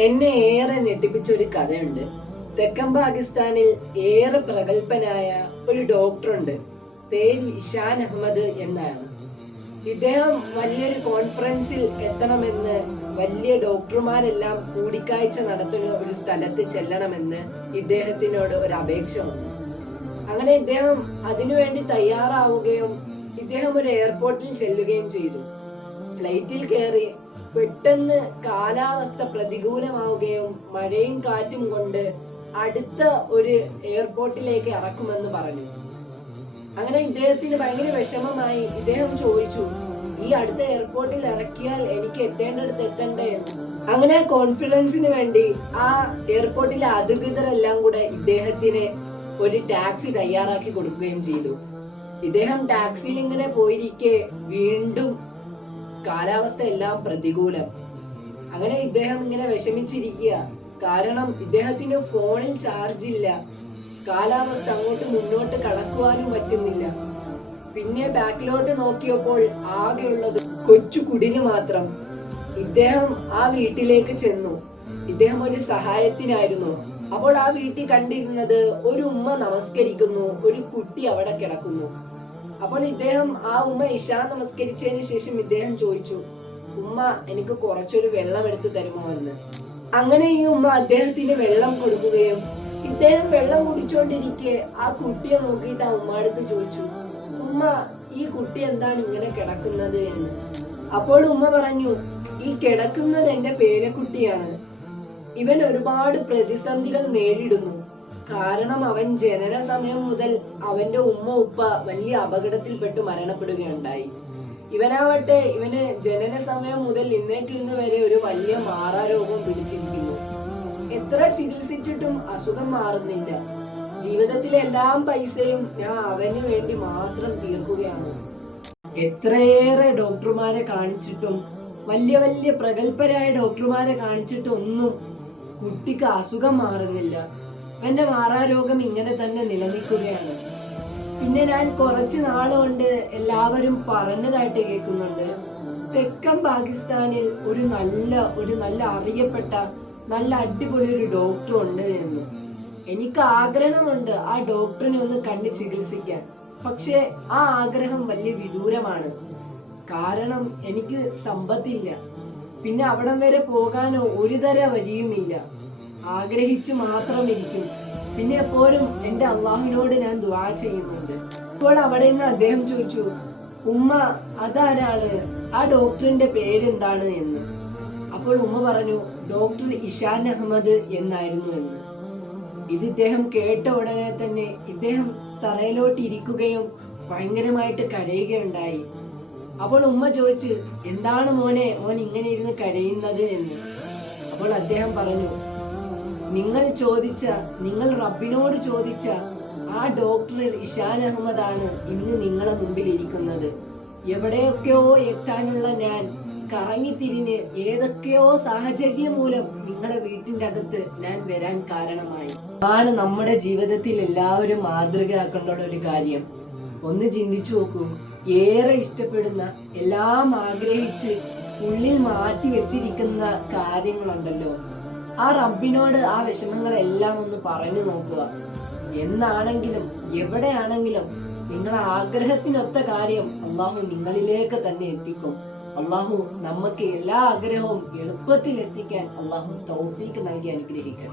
എന്നെ ഏറെ ഞെട്ടിപ്പിച്ച ഒരു കഥയുണ്ട്. തെക്കൻ പാകിസ്ഥാനിൽ ഏറെ പ്രഗത്ഭനായ ഒരു ഡോക്ടറുണ്ട്. പേര് ഇഷാൻ അഹമ്മദ് എന്നാണ്. ഇദ്ദേഹം വലിയൊരു കോൺഫറൻസിൽ എത്തണമെന്ന് വലിയ ഡോക്ടർമാരെല്ലാം കൂടിക്കാഴ്ച നടത്തുന്ന ഒരു സ്ഥലത്ത് ചെല്ലണമെന്ന് ഇദ്ദേഹത്തിനോട് ഒരു അപേക്ഷ വന്നു. അങ്ങനെ ഇദ്ദേഹം അതിനുവേണ്ടി തയ്യാറാവുകയും ഇദ്ദേഹം ഒരു എയർപോർട്ടിൽ ചെല്ലുകയും ചെയ്തു. ഫ്ലൈറ്റിൽ കയറി പെട്ടെന്ന് കാലാവസ്ഥ പ്രതികൂലമാവുകയും മഴയും കാറ്റും കൊണ്ട് അടുത്ത ഒരു എയർപോർട്ടിലേക്ക് ഇറക്കുമെന്ന് പറഞ്ഞു. അങ്ങനെ ഇദ്ദേഹത്തിന് ഭയങ്കര വിഷമമായി. ഇദ്ദേഹം ചോദിച്ചു ഈ അടുത്ത എയർപോർട്ടിൽ ഇറക്കിയാൽ എനിക്ക് എത്തേണ്ടടുത്ത് എത്തണ്ടേ? അങ്ങനെ കോൺഫിഡൻസിന് വേണ്ടി ആ എയർപോർട്ടിലെ അധികൃതരെല്ലാം കൂടെ ഇദ്ദേഹത്തിന് ഒരു ടാക്സി തയ്യാറാക്കി കൊടുക്കുകയും ചെയ്തു. ഇദ്ദേഹം ടാക്സിയിൽ ഇങ്ങനെ പോയിരിക്കെ വീണ്ടും കാലാവസ്ഥ എല്ലാം പ്രതികൂലം. അങ്ങനെ ഇദ്ദേഹം ഇങ്ങനെ വിഷമിച്ചിരിക്കുക. കാരണം ഇദ്ദേഹത്തിന് ഫോണിൽ ചാർജ് ഇല്ല. കാലാവസ്ഥ അങ്ങോട്ട് മുന്നോട്ട് കടക്കുവാനും പറ്റുന്നില്ല. പിന്നെ ബാക്കിലോട്ട് നോക്കിയപ്പോൾ ആകെയുള്ളത് കൊച്ചു കുടിന് മാത്രം. ഇദ്ദേഹം ആ വീട്ടിലേക്ക് ചെന്നു. ഇദ്ദേഹം ഒരു സഹായത്തിനായിരുന്നു. അപ്പോൾ ആ വീട്ടിൽ കണ്ടിരുന്നത് ഒരു ഉമ്മ നമസ്കരിക്കുന്നു ഒരു കുട്ടി അവിടെ കിടക്കുന്നു. അപ്പോൾ ഇദ്ദേഹം ആ ഉമ്മ ഇഷാ നമസ്കരിച്ചതിന് ശേഷം ഇദ്ദേഹം ചോദിച്ചു ഉമ്മ എനിക്ക് കുറച്ചൊരു വെള്ളം എടുത്തു തരുമോ എന്ന്? അങ്ങനെ ഈ ഉമ്മ അദ്ദേഹത്തിന് വെള്ളം കൊടുക്കുകയും ഇദ്ദേഹം വെള്ളം കുടിച്ചോണ്ടിരിക്കെ ആ കുട്ടിയെ നോക്കിയിട്ട് ആ ഉമ്മ അടുത്ത് ചോദിച്ചു ഉമ്മ ഈ കുട്ടി എന്താണ് ഇങ്ങനെ കിടക്കുന്നത് എന്ന്? അപ്പോൾ ഉമ്മ പറഞ്ഞു ഈ കിടക്കുന്നത് എന്റെ പേരക്കുട്ടിയാണ്. ഇവൻ ഒരുപാട് പ്രതിസന്ധികൾ നേരിടുന്നു. കാരണം അവൻ ജനന സമയം മുതൽ അവന്റെ ഉമ്മ ഉപ്പ വലിയ അപകടത്തിൽപ്പെട്ട് മരണപ്പെടുകയുണ്ടായി. ഇവനാവട്ടെ ഇവന് ജനന സമയം മുതൽ ഇന്നേക്കിരുന്ന് വരെ ഒരു വലിയ മാറാരോഗം പിടിച്ചിരിക്കുന്നു. എത്ര ചികിത്സിച്ചിട്ടും അസുഖം മാറുന്നില്ല. ജീവിതത്തിലെ എല്ലാം പൈസയും ഞാൻ അവന് വേണ്ടി മാത്രം തീർക്കുകയാണ്. എത്രയേറെ ഡോക്ടർമാരെ കാണിച്ചിട്ടും വലിയ വലിയ പ്രഗത്ഭരായ ഡോക്ടർമാരെ കാണിച്ചിട്ടും ഒന്നും കുട്ടിക്ക് അസുഖം മാറുന്നില്ല. എന്റെ മാറാരോഗം ഇങ്ങനെ തന്നെ നിലനിൽക്കുകയാണ്. പിന്നെ ഞാൻ കുറച്ച് നാളുകൊണ്ട് എല്ലാവരും പറഞ്ഞതായിട്ട് കേൾക്കുന്നുണ്ട്. തെക്കൻ പാകിസ്ഥാനിൽ ഒരു നല്ല ഒരു നല്ല അറിയപ്പെട്ട നല്ല അടിപൊളി ഒരു ഡോക്ടർ ഉണ്ട് എന്ന്. എനിക്ക് ആഗ്രഹമുണ്ട് ആ ഡോക്ടറിനെ ഒന്ന് കണ്ട് ചികിത്സിക്കാൻ. പക്ഷെ ആ ആഗ്രഹം വലിയ വിദൂരമാണ്. കാരണം എനിക്ക് സമ്പത്തില്ല. പിന്നെ അവിടം വരെ പോകാനോ ഒരു തര വഴിയുമില്ല. ആഗ്രഹിച്ചു മാത്രം ഇരിക്കും പിന്നെ എപ്പോഴും എന്റെ അള്ളാഹുവിനോട് ഞാൻ ദുവാ ചെയ്യുന്നുണ്ട്. ഇപ്പോൾ അവിടെ നിന്ന് അദ്ദേഹം ചോദിച്ചു ഉമ്മ അതാരാണ്? ആ ഡോക്ടറിന്റെ പേരെന്താണ്? എന്ന്. അപ്പോൾ ഉമ്മ പറഞ്ഞു ഡോക്ടർ ഇഷാൻ അഹമ്മദ് എന്നായിരുന്നു എന്ന്. ഇത് ഇദ്ദേഹം കേട്ട ഉടനെ തന്നെ ഇദ്ദേഹം തറയിലോട്ട് ഇരിക്കുകയും ഭയങ്കരമായിട്ട് കരയുകയുണ്ടായി. അപ്പോൾ ഉമ്മ ചോദിച്ചു എന്താണ് മോനെ? മോൻ ഇങ്ങനെ ഇരുന്ന് കരയുന്നത്? എന്ന്. അപ്പോൾ അദ്ദേഹം പറഞ്ഞു നിങ്ങൾ ചോദിച്ച നിങ്ങൾ റബ്ബിനോട് ചോദിച്ച ആ ഡോക്ടർ ഇഷാൻ അഹമ്മദ് ആണ് ഇന്ന് നിങ്ങളെ മുമ്പിൽ ഇരിക്കുന്നത്. എവിടെയൊക്കെയോ എത്താനുള്ള ഞാൻ കറങ്ങിത്തിരിഞ്ഞ് ഏതൊക്കെയോ സാഹചര്യം മൂലം നിങ്ങളുടെ വീട്ടിന്റെ അകത്ത് ഞാൻ വരാൻ കാരണമായി. അതാണ് നമ്മുടെ ജീവിതത്തിൽ എല്ലാവരും മാതൃകയാക്കേണ്ട ഒരു കാര്യം. ഒന്ന് ചിന്തിച്ചു നോക്കൂ. ഏറെ ഇഷ്ടപ്പെടുന്ന എല്ലാം ആഗ്രഹിച്ച് ഉള്ളിൽ മാറ്റി വെച്ചിരിക്കുന്ന കാര്യങ്ങളുണ്ടല്ലോ. ആ റബ്ബിനോട് ആ വിഷമങ്ങളെല്ലാം ഒന്ന് പറഞ്ഞു നോക്കുക. എന്നാണെങ്കിലും എവിടെയാണെങ്കിലും നിങ്ങളെ ആഗ്രഹത്തിനൊത്ത കാര്യം അള്ളാഹു നിങ്ങളിലേക്ക് തന്നെ എത്തിക്കും. അള്ളാഹു നമുക്ക് എല്ലാ ആഗ്രഹവും എളുപ്പത്തിൽ എത്തിക്കാൻ അള്ളാഹു തൗഫീക്ക് നൽകി അനുഗ്രഹിക്കണം